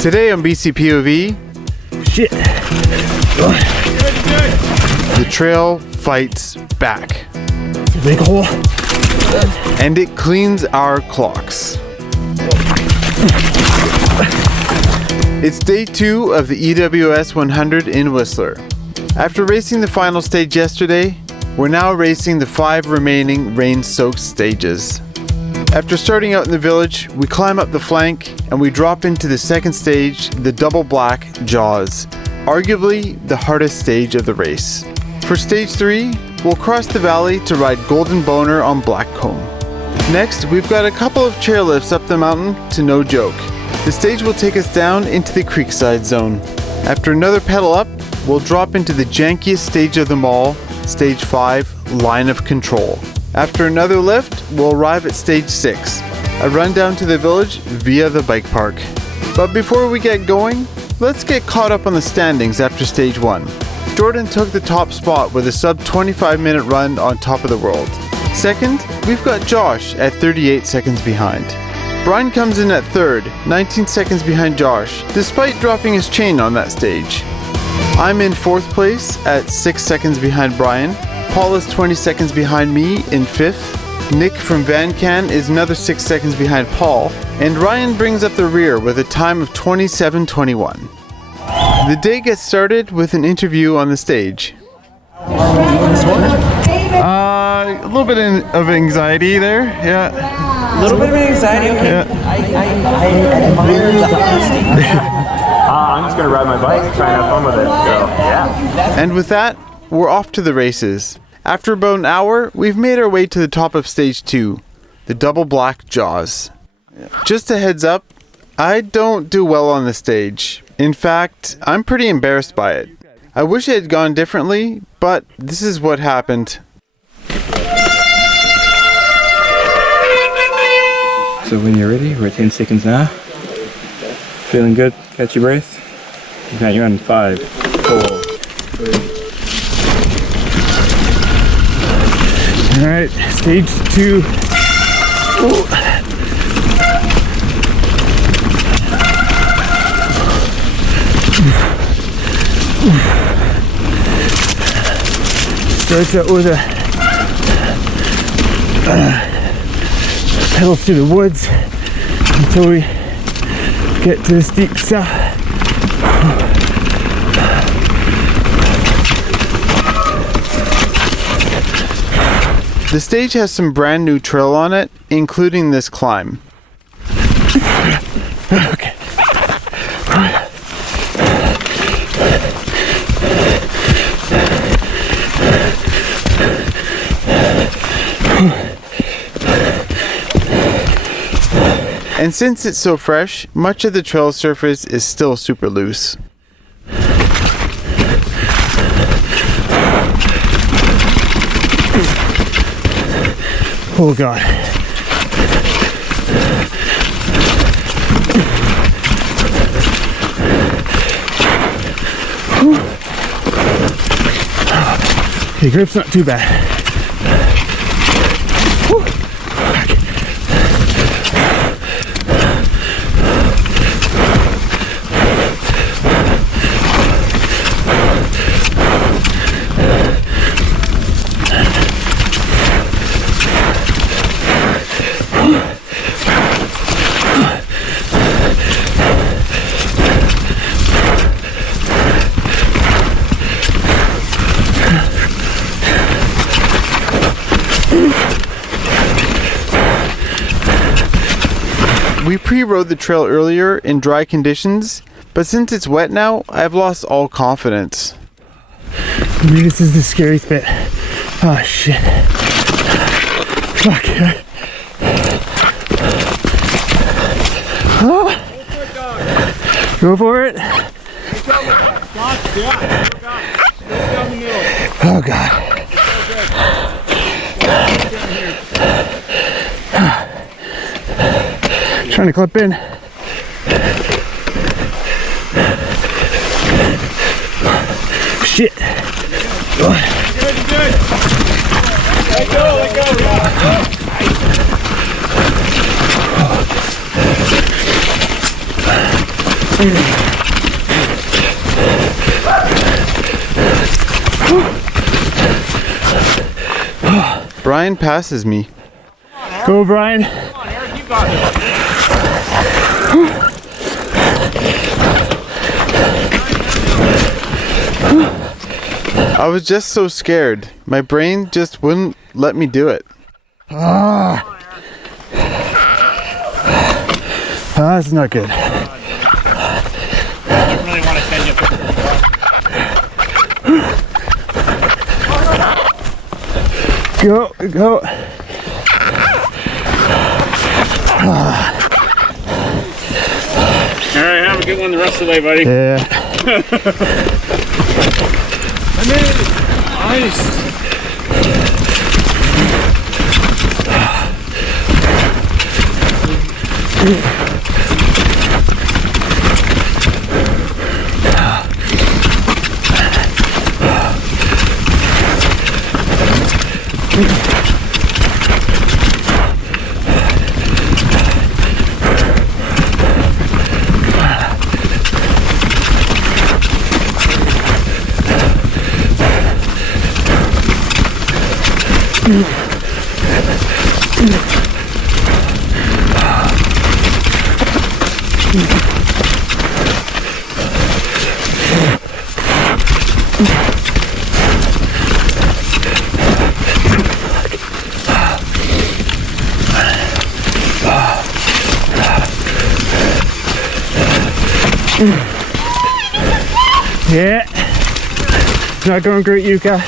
Today on BCPOV, Shit. the trail fights back. It's a big hole. And it cleans our clocks. It's day 2 of the EWS 100 in Whistler. After racing the final stage yesterday, we're now racing the 5 remaining rain-soaked stages. After starting out in the village, we climb up the flank and we drop into the second stage, the double black Jaws, arguably the hardest stage of the race. For stage 3, we'll cross the valley to ride Golden Boner on Blackcomb. Next, we've got a couple of chairlifts up the mountain to No Joke. The stage will take us down into the Creekside zone. After another pedal up, we'll drop into the jankiest stage of them all, stage 5, Line of Control. After another lift, we'll arrive at stage 6, a run down to the village via the bike park. But before we get going, let's get caught up on the standings after stage 1. Jordan took the top spot with a sub 25-minute run on top of the world. Second, we've got Josh at 38 seconds behind. Brian comes in at third, 19 seconds behind Josh, despite dropping his chain on that stage. I'm in 4th place at 6 seconds behind Brian. Paul is 20 seconds behind me in 5th. Nick from VanCan is another 6 seconds behind Paul. And Ryan brings up the rear with a time of 27:21. The day gets started with an interview on the stage. A little bit of anxiety there, yeah. A little bit of anxiety, okay. Yeah. I admire the honesty. I'm just gonna ride my bike, try and have fun with it, so yeah. And with that, we're off to the races. After about an hour, we've made our way to the top of stage 2, the double black Jaws. Just a heads up, I don't do well on the stage. In fact, I'm pretty embarrassed by it. I wish it had gone differently, but this is what happened. So when you're ready, we're at 10 seconds now. Feeling good? Catch your breath. Okay, you're on 5, 4, 3. Alright, stage 2. Ooh. Starts out with a pedal through the woods until we get to the steep stuff. The stage has some brand new trail on it, including this climb. Okay. And since it's so fresh, much of the trail surface is still super loose. Oh God. Okay, grip's not too bad. We pre-rode the trail earlier in dry conditions, but since it's wet now, I've lost all confidence. Maybe this is the scariest bit. Oh shit. Fuck. Oh. Go for it. Oh God. Trying to clip in. Shit. Good. Let go. Brian passes me. Go, Brian. Come on, Eric, you got this. I was just so scared. My brain just wouldn't let me do it. That's not good. I really want to send you a picture. Go, go. Alright, have a good one the rest of the way, buddy. Yeah. I made it! Nice! Yeah. It's not going great, Yuka.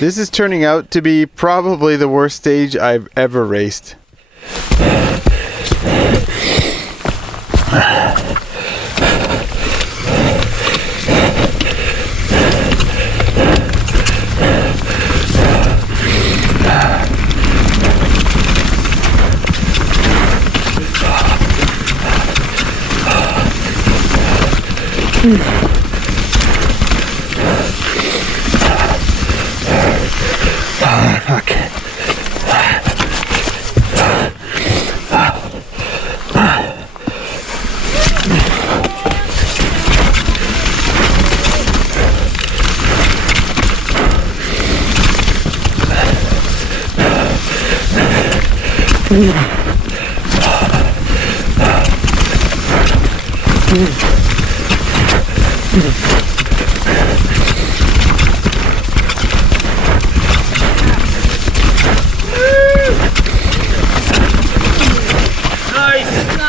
This is turning out to be probably the worst stage I've ever raced. Fuck.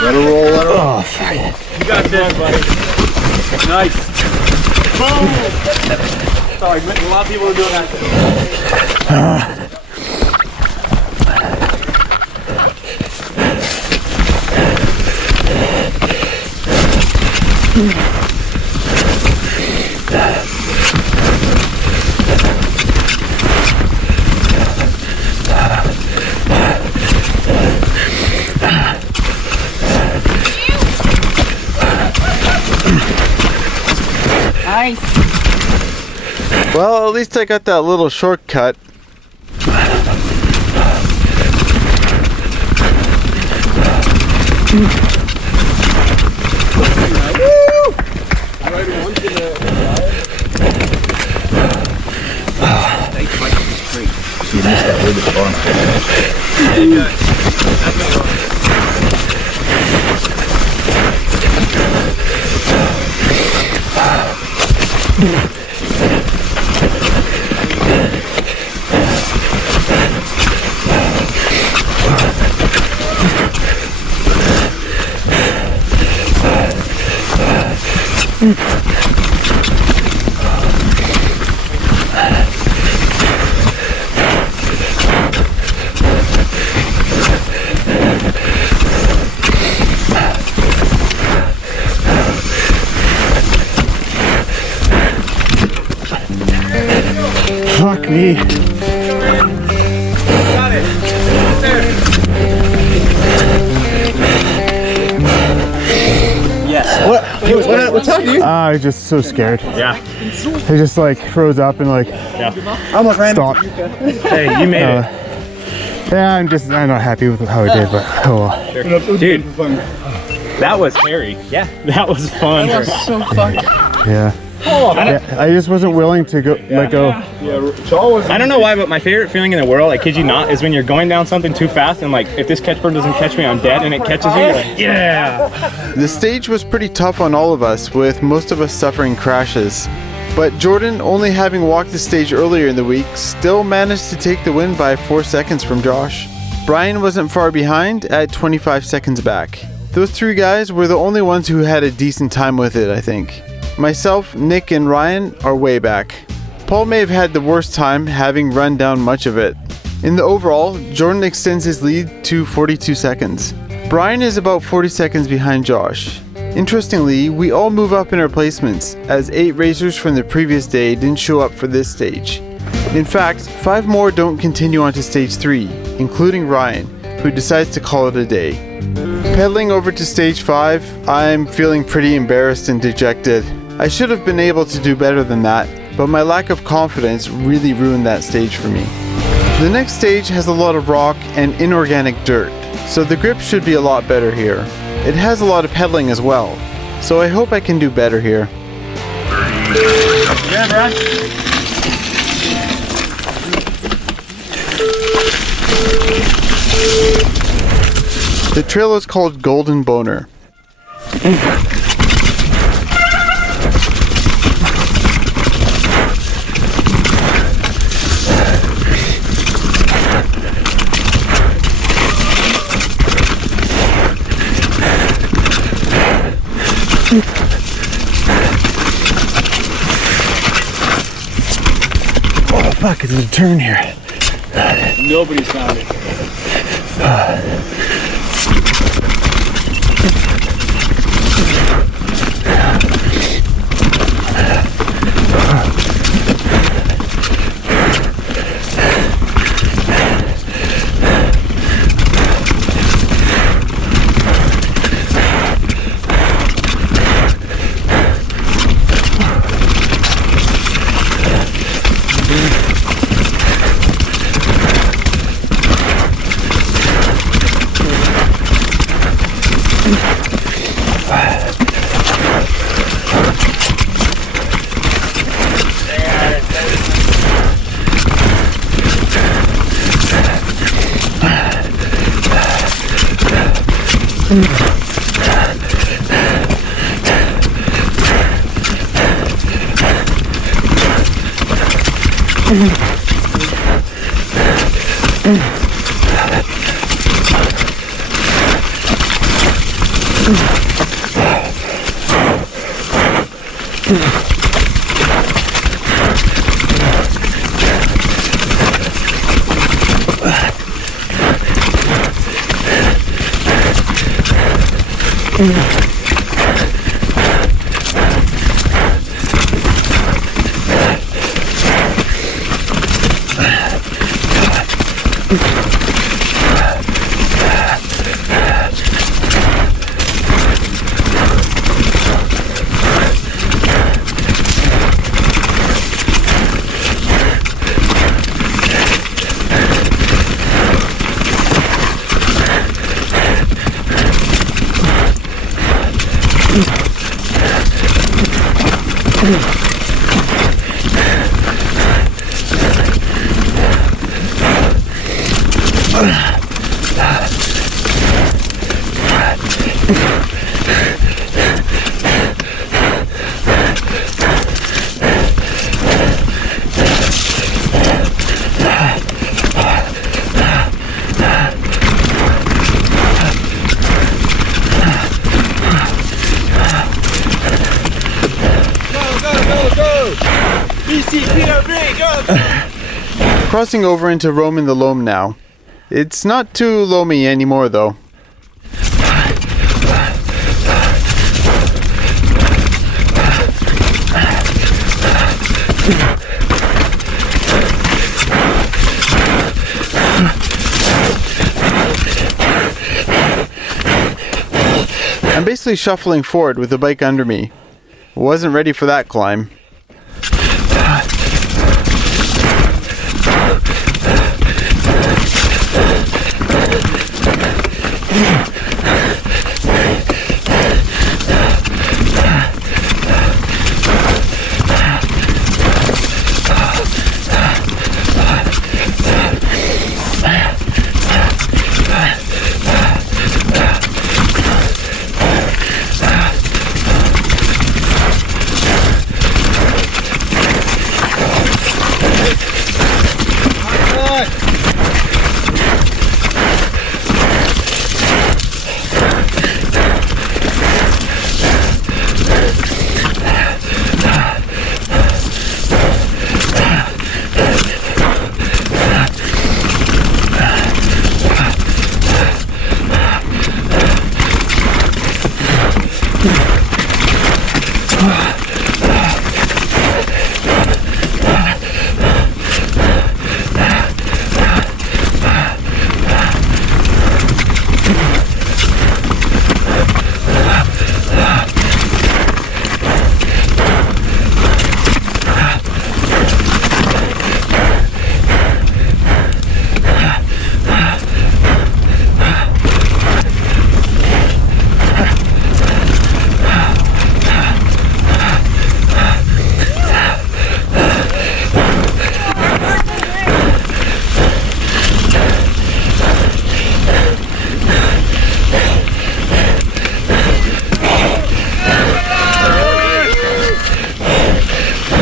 Let her roll, let her roll. Oh, fuck. You got this, buddy. Nice. Boom. Sorry, a lot of people are doing that. Nice. Well, at least I got that little shortcut. You missed that really Fuck me. What's up, dude? I was just so scared. Yeah. I just like froze up and like Almost ran. stopped. Hey, you made it. Yeah, I'm not happy with how I did, but oh well. Dude, that was hairy. Yeah. That was fun. That was so fun. Yeah. Yeah, I just wasn't willing to go let go. I don't know why, but my favorite feeling in the world, I kid you not, is when you're going down something too fast and like, if this catchbird doesn't catch me, I'm dead, and it catches you, you're like, yeah! The stage was pretty tough on all of us, with most of us suffering crashes. But Jordan, only having walked the stage earlier in the week, still managed to take the win by 4 seconds from Josh. Brian wasn't far behind, at 25 seconds back. Those three guys were the only ones who had a decent time with it, I think. Myself, Nick, and Ryan are way back. Paul may have had the worst time, having run down much of it. In the overall, Jordan extends his lead to 42 seconds. Brian is about 40 seconds behind Josh. Interestingly, we all move up in our placements, as 8 racers from the previous day didn't show up for this stage. In fact, 5 more don't continue on to stage 3, including Ryan, who decides to call it a day. Pedaling over to stage 5, I'm feeling pretty embarrassed and dejected. I should have been able to do better than that, but my lack of confidence really ruined that stage for me. The next stage has a lot of rock and inorganic dirt, so the grip should be a lot better here. It has a lot of pedaling as well, so I hope I can do better here. Yeah, Brad. The trail is called Golden Boner. Oh fuck, it's a turn here. Nobody's found it. Crossing over into Roman the Loam now. It's not too loamy anymore though. I'm basically shuffling forward with the bike under me. Wasn't ready for that climb.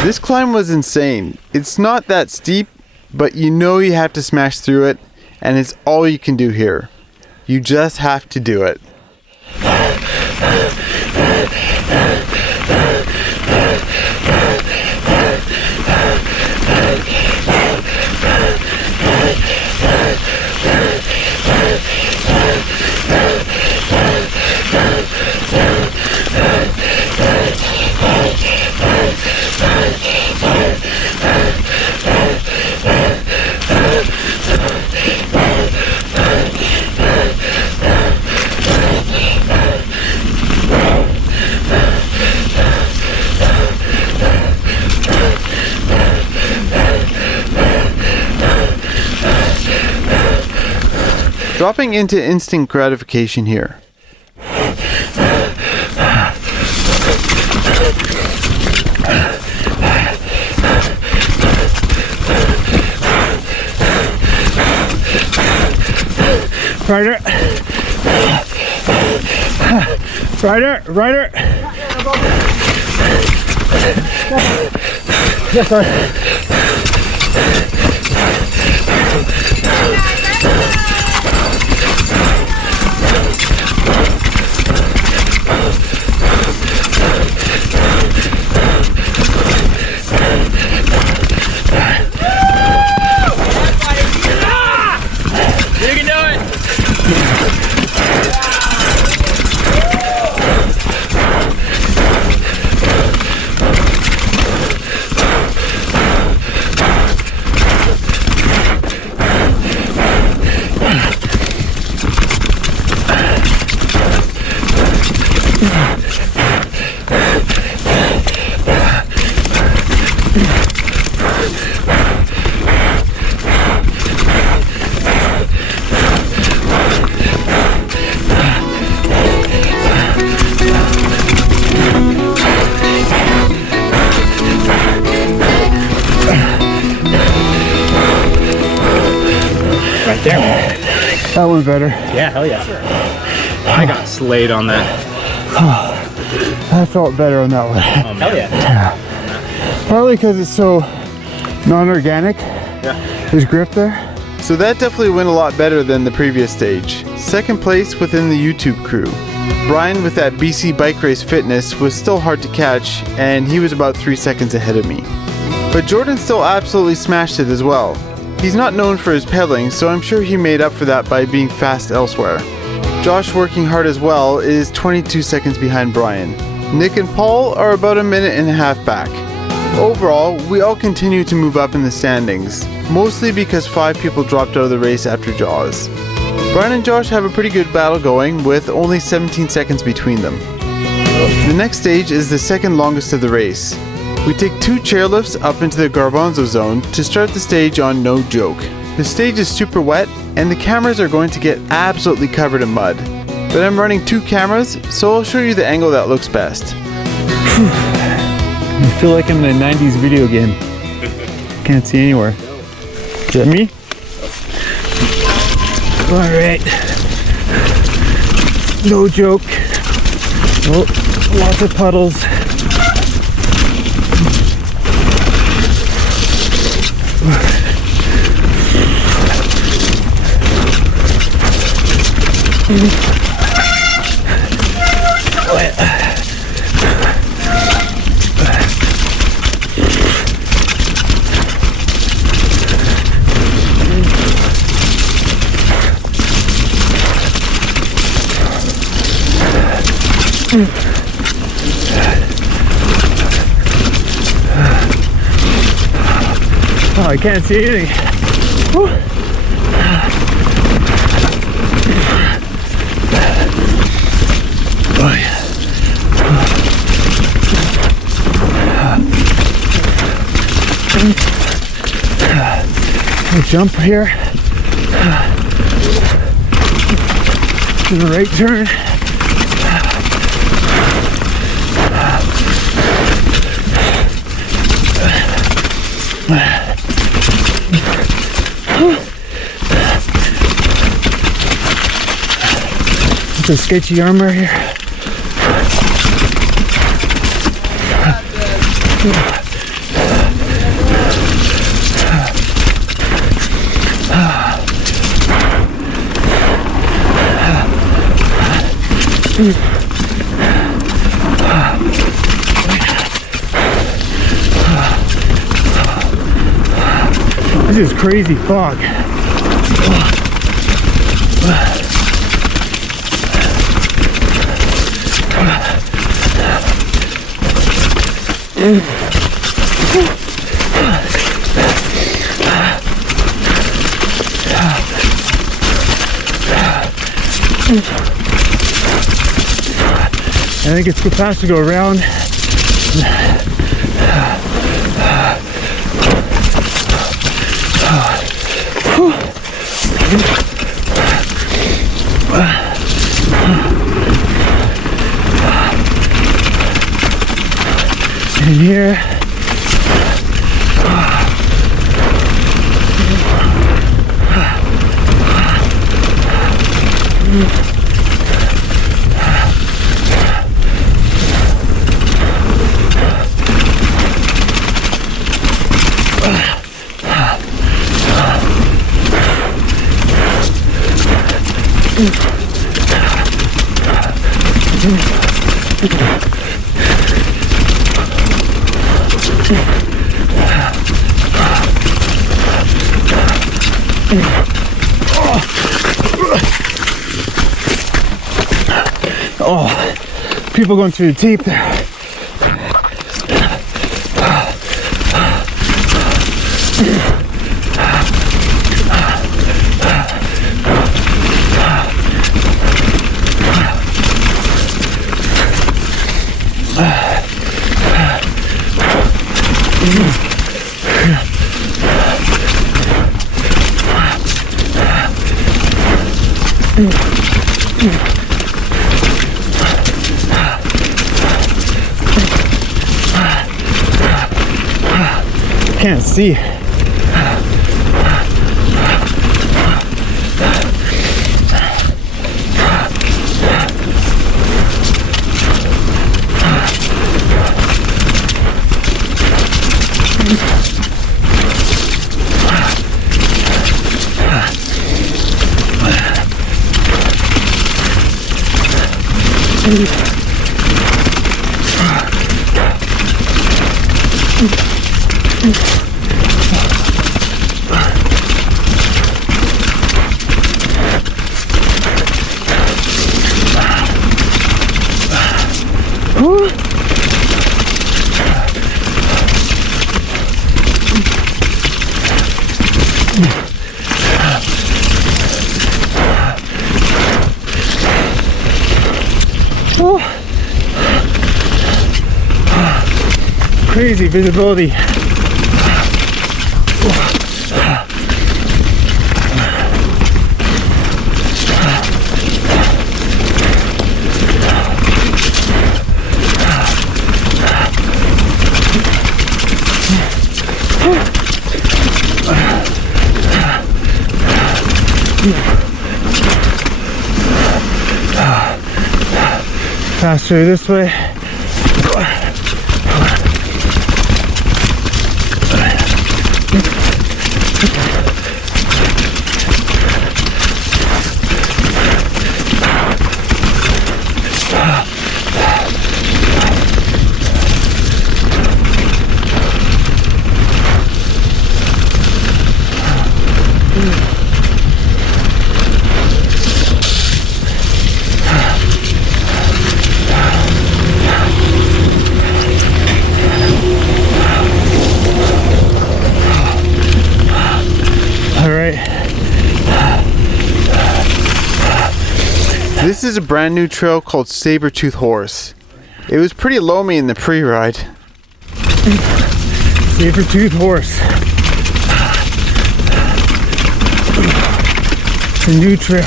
This climb was insane. It's not that steep, but you know you have to smash through it, and it's all you can do here. You just have to do it. Dropping into instant gratification here. Rider. Rider, rider. Yes, sir. You can do it! Right there, man. That one better. Yeah, hell yeah. I got slayed on that. I felt better on that one. Hell yeah. Partly because it's so non-organic. Yeah. There's grip there. So that definitely went a lot better than the previous stage. Second place within the YouTube crew. Brian with that BC Bike Race Fitness was still hard to catch, and he was about 3 seconds ahead of me. But Jordan still absolutely smashed it as well. He's not known for his pedaling, so I'm sure he made up for that by being fast elsewhere. Josh, working hard as well, is 22 seconds behind Brian. Nick and Paul are about a minute and a half back. Overall, we all continue to move up in the standings, mostly because 5 people dropped out of the race after Jaws. Brian and Josh have a pretty good battle going, with only 17 seconds between them. The next stage is the second longest of the race. We take 2 chairlifts up into the Garbanzo zone to start the stage on No Joke. The stage is super wet, and the cameras are going to get absolutely covered in mud. But I'm running 2 cameras, so I'll show you the angle that looks best. I feel like I'm in a 90s video game. Can't see anywhere. Is that me? Alright. No joke. Oh, lots of puddles. Oh, I can't see anything. Whew. Oh, yeah. We'll jump here. Do the right turn. It's a sketchy armor here. This is crazy fog. I think it's fast to go around. in here. Oh, people going through the tape there. Can't see. Crazy visibility. Faster this way. This is a brand new trail called Saber-Tooth Horse. It was pretty loamy in the pre-ride. Saber-Tooth Horse. It's a new trail.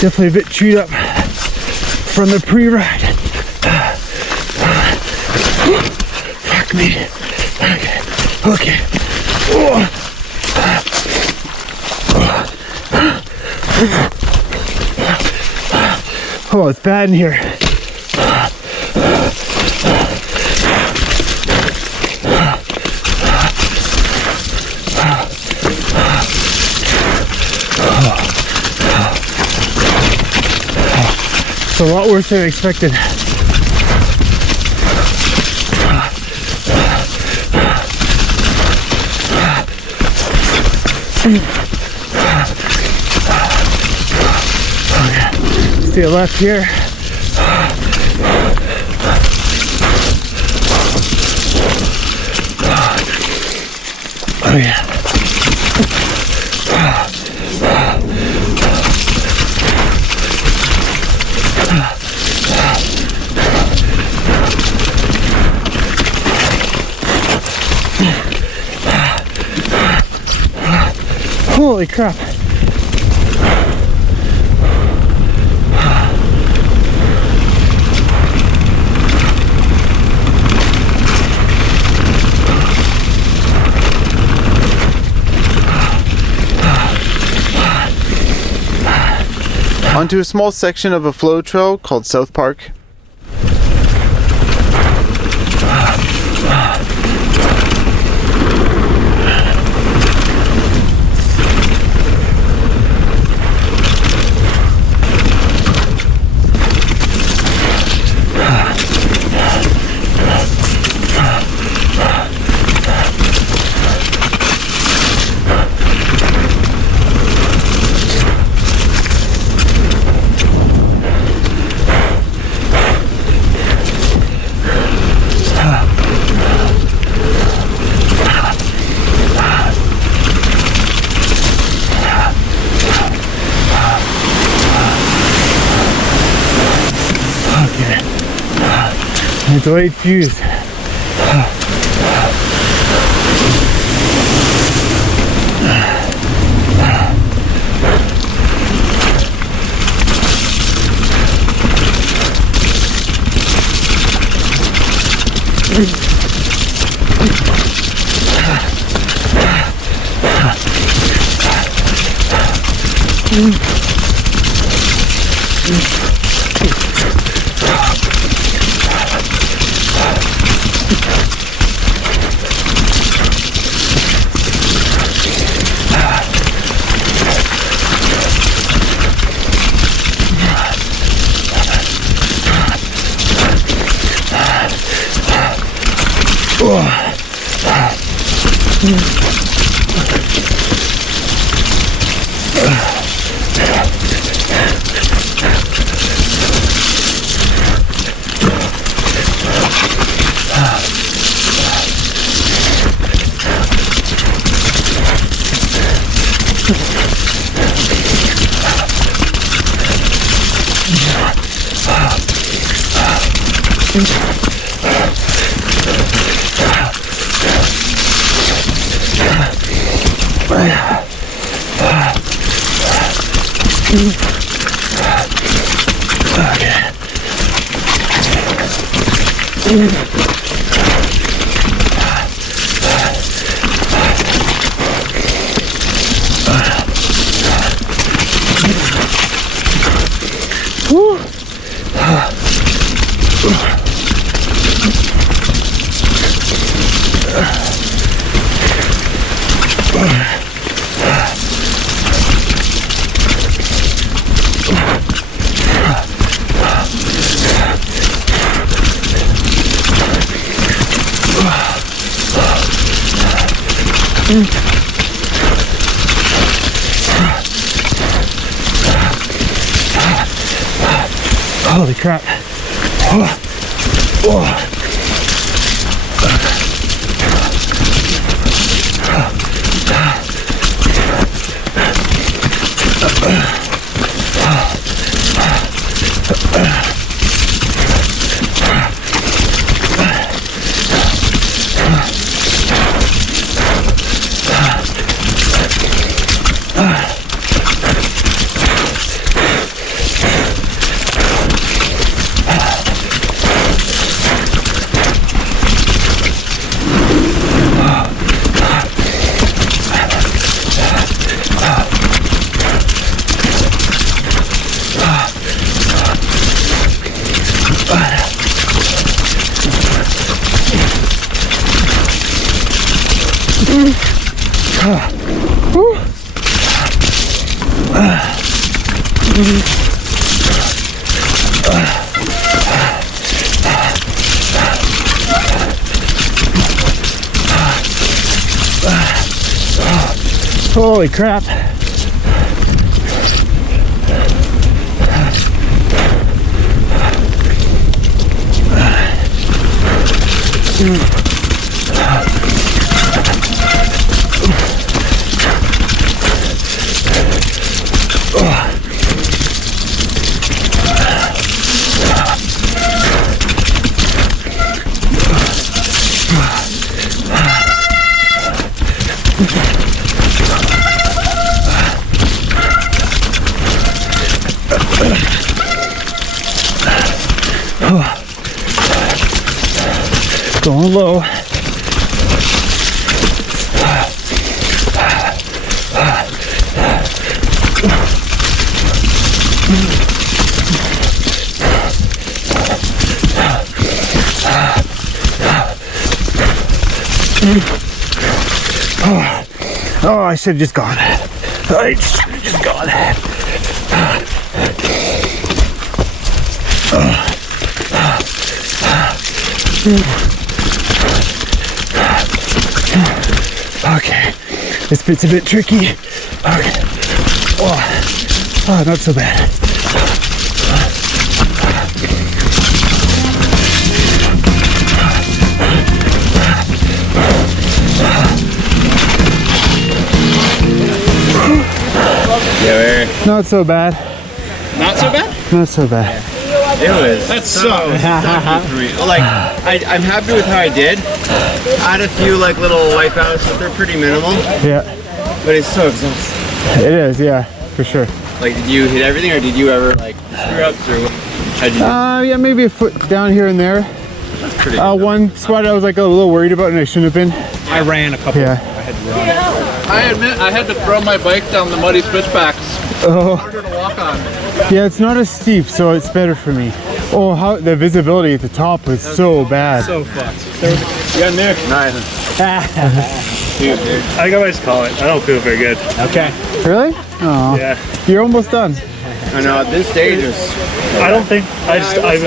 Definitely a bit chewed up from the pre-ride. Fuck me. Okay. Okay. Oh, it's bad in here. It's a lot worse than I expected. Okay. Stay left here. Oh yeah. Holy crap. Onto a small section of a flow trail called South Park. A delayed fuse. Holy crap. Holy crap. Going low. Oh, I should have just gone. I should have just gone. Okay, this bit's a bit tricky. Okay. Oh, not so bad. Not so bad. Not so bad? Not so bad. It was. That's so like, I'm happy with how I did. I had a few like little wipeouts, but they're pretty minimal. Yeah. But it's so exhausting. It is, yeah, for sure. Like, did you hit everything, or did you ever like screw ups, or how'd you do? Yeah, maybe a foot down here and there. That's pretty good. One spot I was like a little worried about and I shouldn't have been. I ran a couple. Yeah. I admit I had to throw my bike down the muddy switchbacks. Oh. Harder to walk on. Yeah, it's not as steep, so it's better for me. Oh, how the visibility at the top was so bad. So fucked. Yeah, Nick. Nice. I can always call it. I don't feel very good. Okay. Really? Oh. Yeah. You're almost done. I know, at this stage is... I don't think, I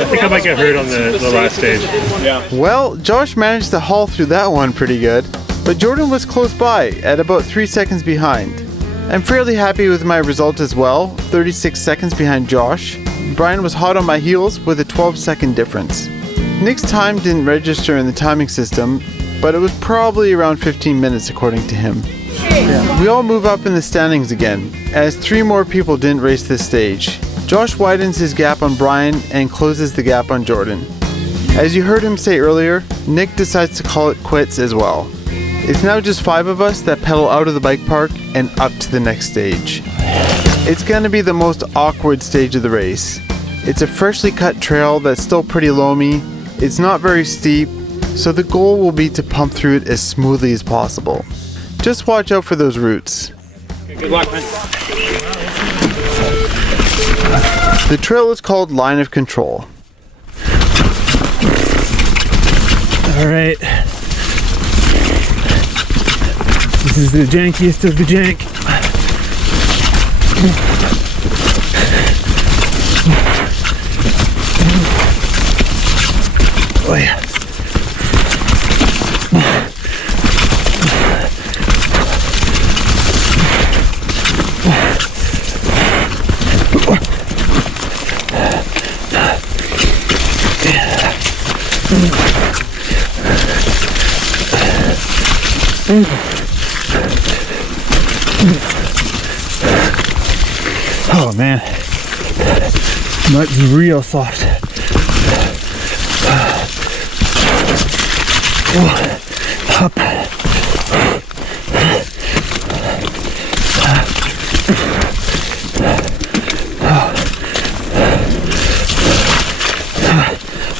think I might get hurt on the last stage. Yeah. Well, Josh managed to haul through that one pretty good, but Jordan was close by at about 3 seconds behind. I'm fairly happy with my result as well, 36 seconds behind Josh. Brian was hot on my heels with a 12-second difference. Nick's time didn't register in the timing system, but it was probably around 15 minutes according to him. We all move up in the standings again, as 3 more people didn't race this stage. Josh widens his gap on Brian and closes the gap on Jordan. As you heard him say earlier, Nick decides to call it quits as well. It's now just 5 of us that pedal out of the bike park and up to the next stage. It's going to be the most awkward stage of the race. It's a freshly cut trail that's still pretty loamy, it's not very steep, so the goal will be to pump through it as smoothly as possible. Just watch out for those roots. Good luck, man. The trail is called Line of Control. All right. This is the jankiest of the jank. Oh yeah. Oh man, mud's real soft. Up.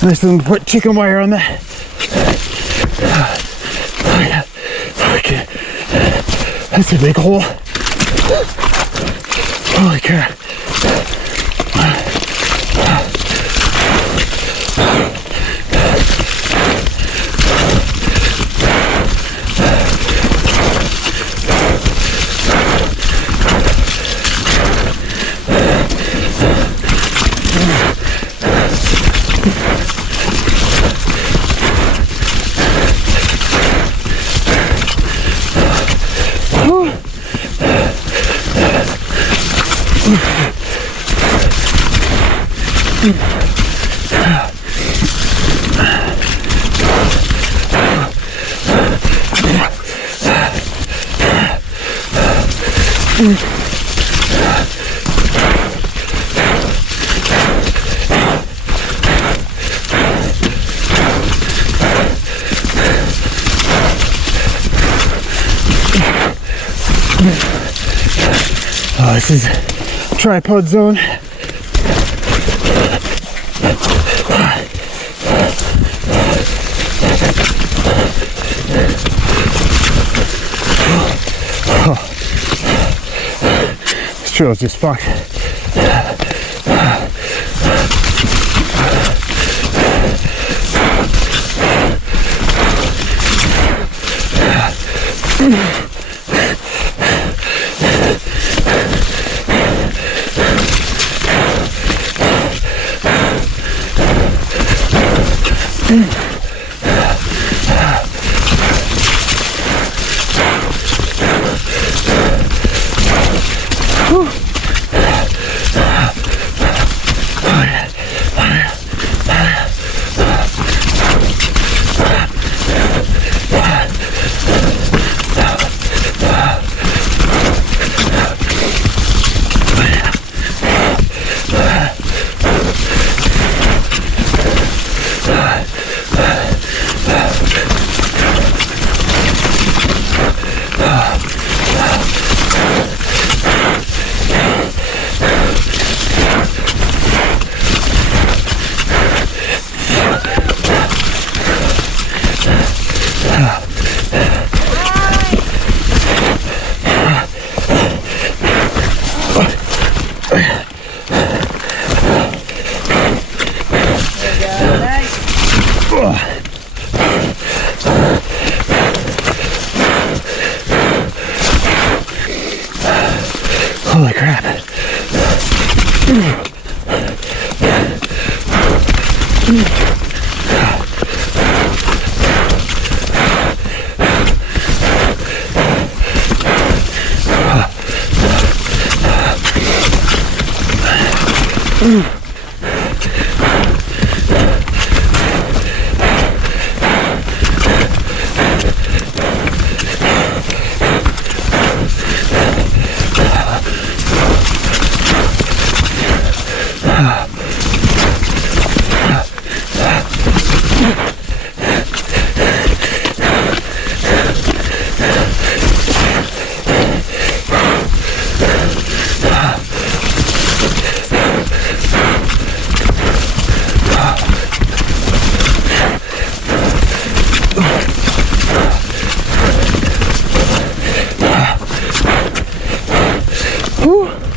Nice little put chicken wire on that. Okay, that's a big hole. Holy crap. Oh, this is tripod zone. trail's just fucked. Holy crap.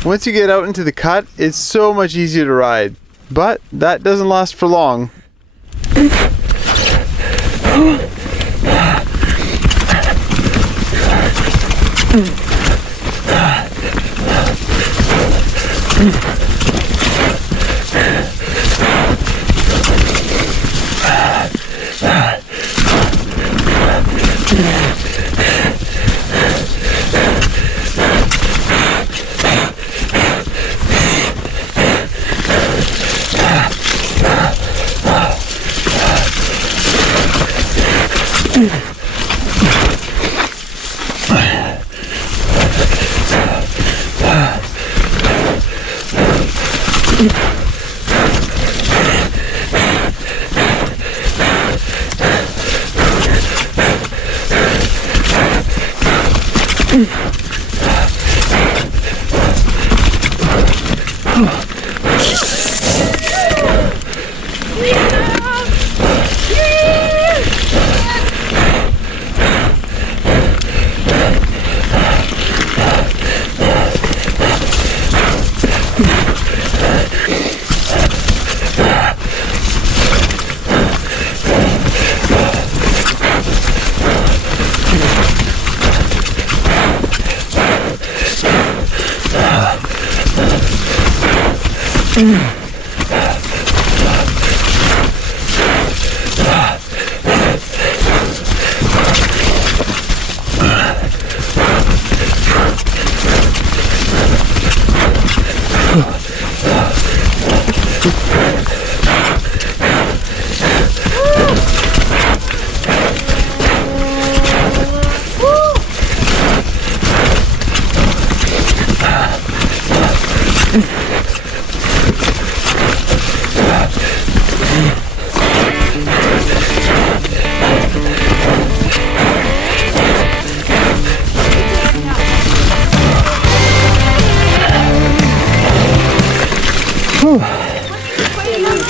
Once you get out into the cut, it's so much easier to ride. But that doesn't last for long.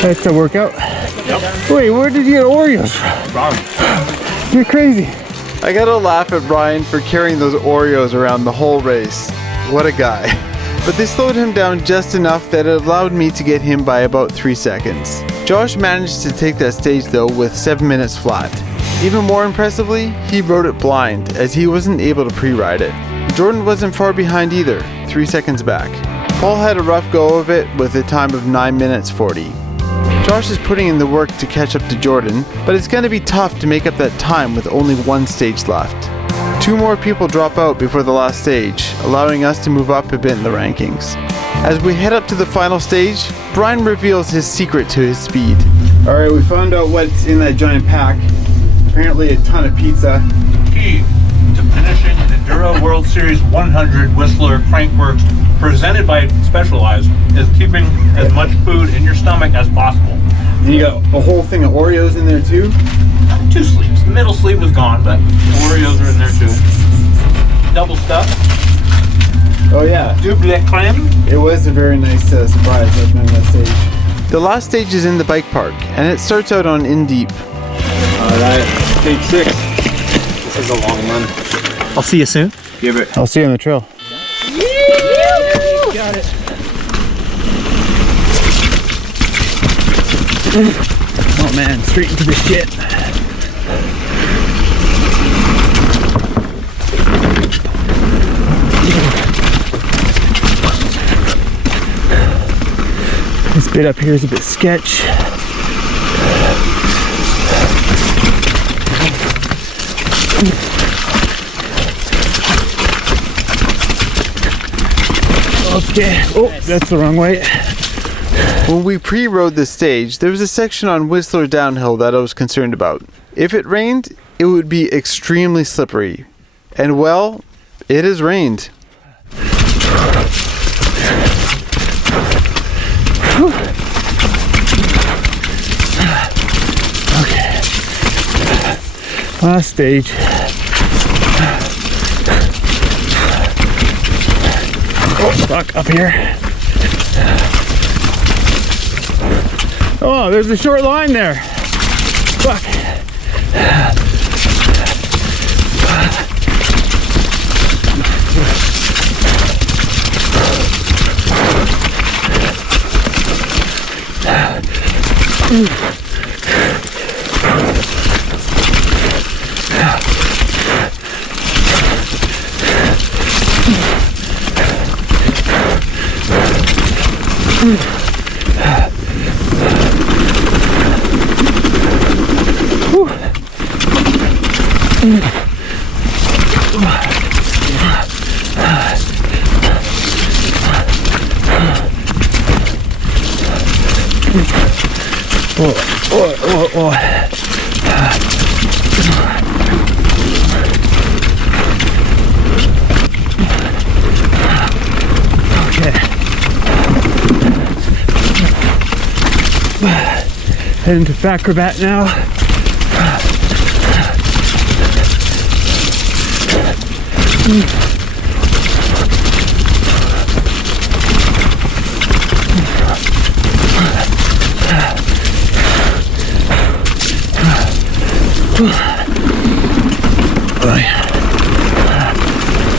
That's a workout. Yep. Wait, where did you get Oreos from? You're crazy. I gotta laugh at Brian for carrying those Oreos around the whole race. What a guy. but they slowed him down just enough that it allowed me to get him by about 3 seconds. Josh managed to take that stage though with 7 minutes flat. Even more impressively, he rode it blind as he wasn't able to pre-ride it. Jordan wasn't far behind either, 3 seconds back. Paul had a rough go of it with a time of 9 minutes 40. Josh is putting in the work to catch up to Jordan, but it's going to be tough to make up that time with only one stage left. 2 more people drop out before the last stage, allowing us to move up a bit in the rankings. As we head up to the final stage, Brian reveals his secret to his speed. Alright, we found out what's in that giant pack. Apparently a ton of pizza. Key to finishing an Enduro World Series 100 Whistler Crankworks presented by Specialized is keeping as much food in your stomach as possible. And you got a whole thing of Oreos in there too? 2 sleeves. The middle sleeve was gone, but Oreos are in there too. Double stuff. Oh yeah. Double creme. It was a very nice surprise opening that stage. The last stage is in the bike park, and it starts out on In Deep. Alright, stage 6. This is a long one. I'll see you soon. Give it. I'll see you on the trail. Got it. Oh man, straight into the shit. This bit up here is a bit sketch. Okay, oh, that's the wrong way. When we pre-rode the stage, there was a section on Whistler downhill that I was concerned about. If it rained, it would be extremely slippery. And well, it has rained. Okay. Last stage. Oh, fuck, up here. Oh, there's a short line there. Fuck. Heading to Facrobat now.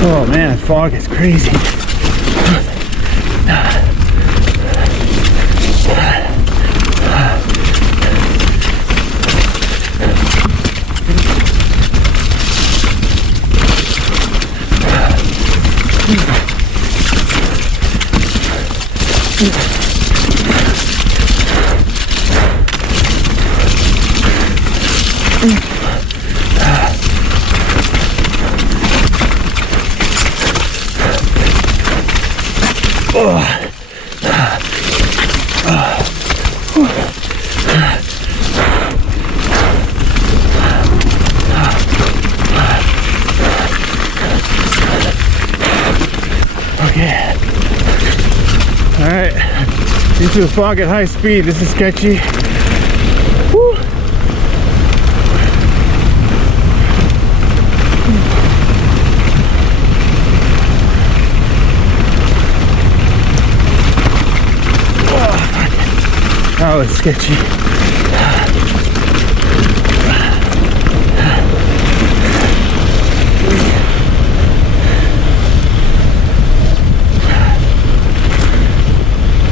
Oh man, fog is crazy. Okay. All right. Into the fog at high speed. This is sketcy. Woo. That was sketchy.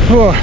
Whoa.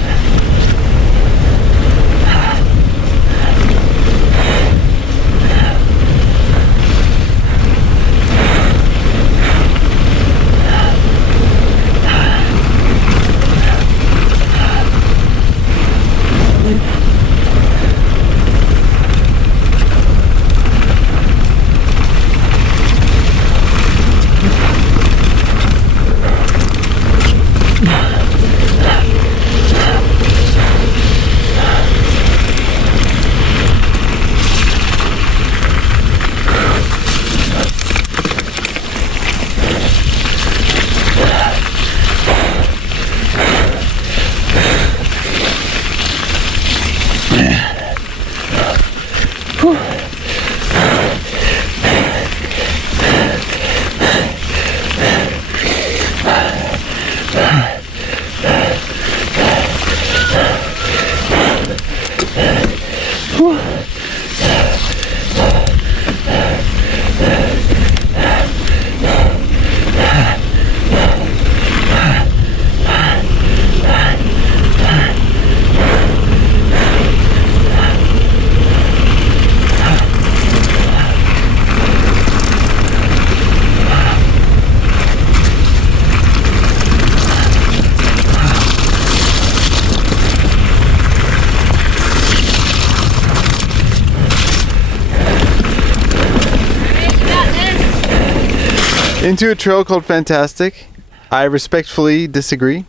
Into a trail called Fantastic. I respectfully disagree.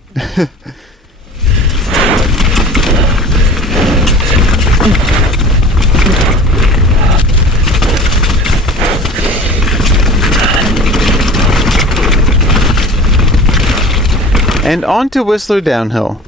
And on to Whistler downhill.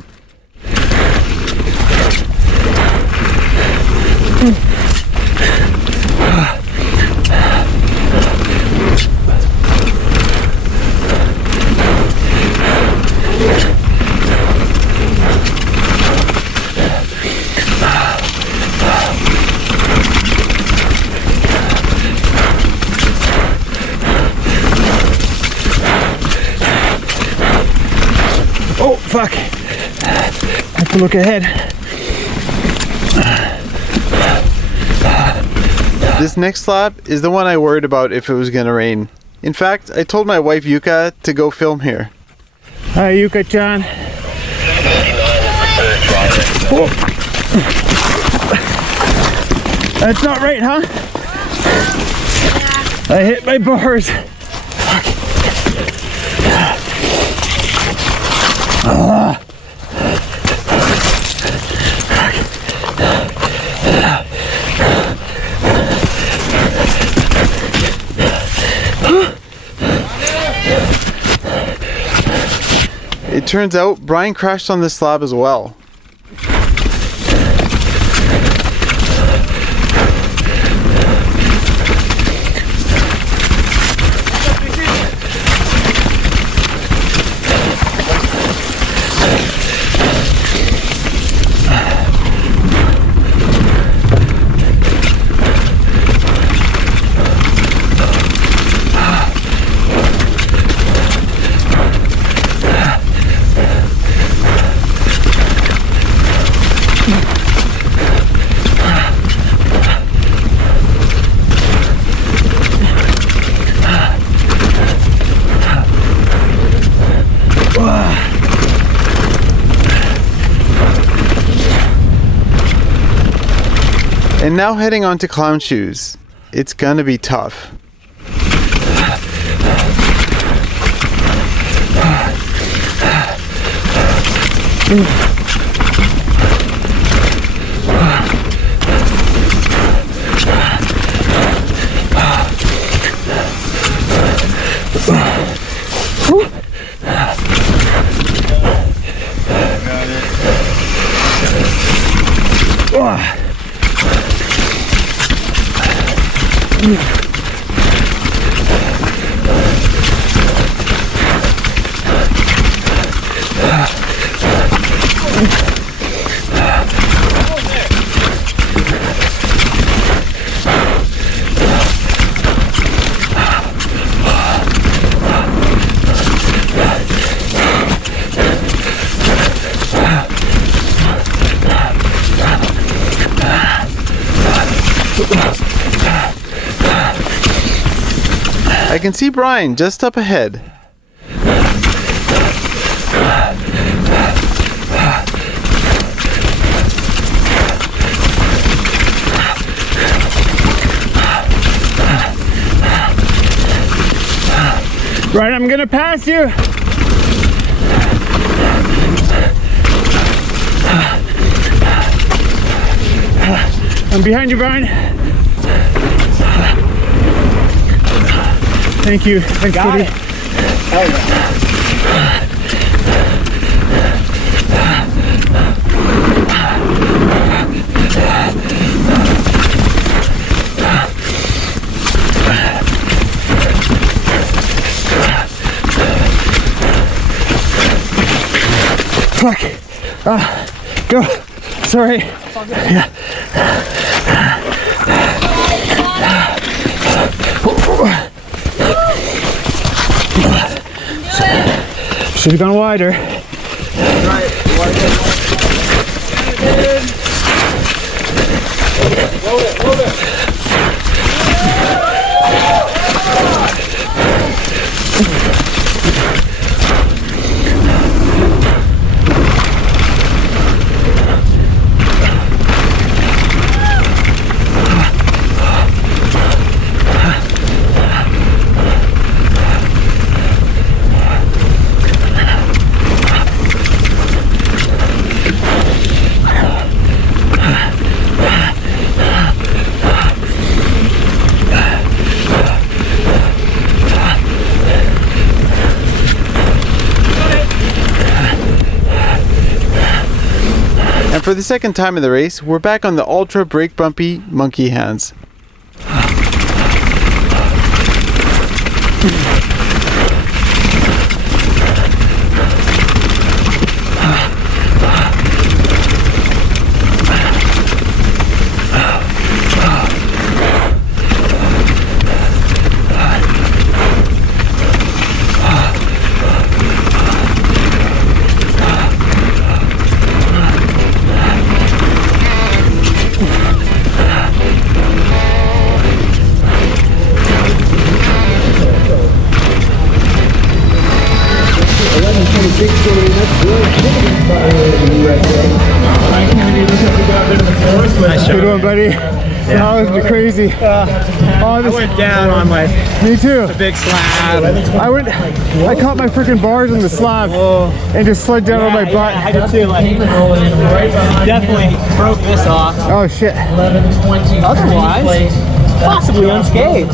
Oh, fuck. I have to look ahead. This next slab is the one I worried about if it was gonna rain. In fact, I told my wife Yuka to go film here. Hi, UNCUT John. Oh. That's not right, huh? I hit my bars. It turns out Brian crashed on this slab as well. And now heading on to clown shoes. It's gonna be tough. I can see Brian just up ahead. Brian, I'm gonna pass you. I'm behind you, Brian. Thank you. Thanks, Got buddy. it. Hell yeah. Fuck. Go. Sorry. Yeah. Should have gone wider. And for the second time in the race, we're back on the ultra brake bumpy monkey hands. Good one, buddy. That was crazy. I went down on my Me too. big slab. I caught my freaking bars on the slab and just slid down on my butt. I did too. Like, definitely broke this off. Oh shit. Otherwise, possibly unscathed.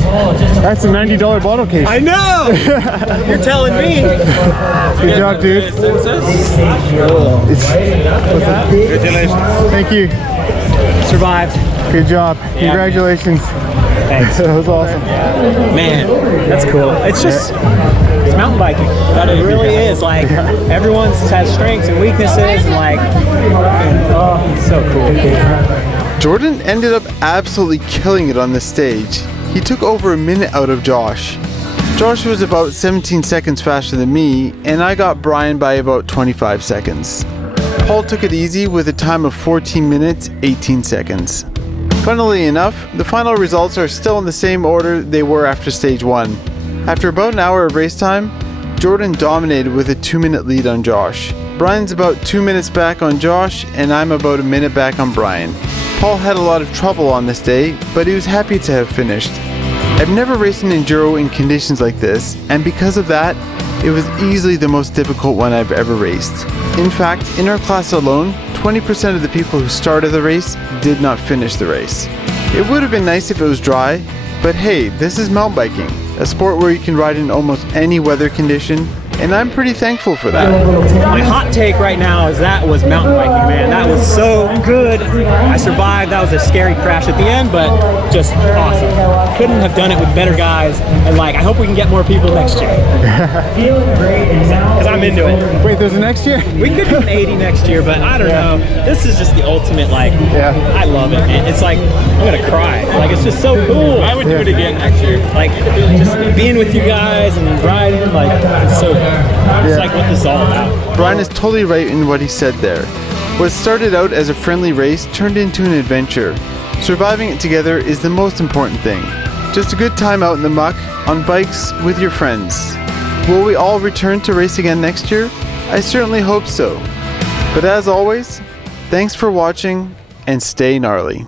That's a $90 bottle case. I know. You're telling me. Good job, dude. Thank you. Survived. Good job. Congratulations. Thanks. That was awesome. Man, that's cool. It's just, it's mountain biking. It really is. Like, everyone has strengths and weaknesses, and like, oh, it's so cool. Jordan ended up absolutely killing it on the stage. He took over a minute out of Josh. Josh was about 17 seconds faster than me, and I got Brian by about 25 seconds. Paul took it easy with a time of 14 minutes, 18 seconds. Funnily enough, the final results are still in the same order they were after stage 1. After about an hour of race time, Jordan dominated with a 2-minute lead on Josh. Brian's about 2 minutes back on Josh, and I'm about a minute back on Brian. Paul had a lot of trouble on this day, but he was happy to have finished. I've never raced an enduro in conditions like this, and because of that, it was easily the most difficult one I've ever raced. In fact, in our class alone, 20% of the people who started the race did not finish the race. It would have been nice if it was dry, but hey, this is mountain biking, a sport where you can ride in almost any weather condition, and I'm pretty thankful for that. My hot take right now is that was mountain biking, man. That was so good. I survived. That was a scary crash at the end, but just awesome. Couldn't have done it with better guys. And like, I hope we can get more people next year. Feeling great, because I'm into it. Wait, there's a next year? We could do an 80 next year, but I don't know. This is just the ultimate, like, I love it. And it's like, I'm gonna cry. Like, it's just so cool. I would do it again next year. Like, just being with you guys and riding, like, it's so good. It's like what this is all about. Brian is totally right in what he said there. What started out as a friendly race turned into an adventure. Surviving it together is the most important thing. Just a good time out in the muck, on bikes, with your friends. Will we all return to race again next year? I certainly hope so. But as always, thanks for watching and stay gnarly.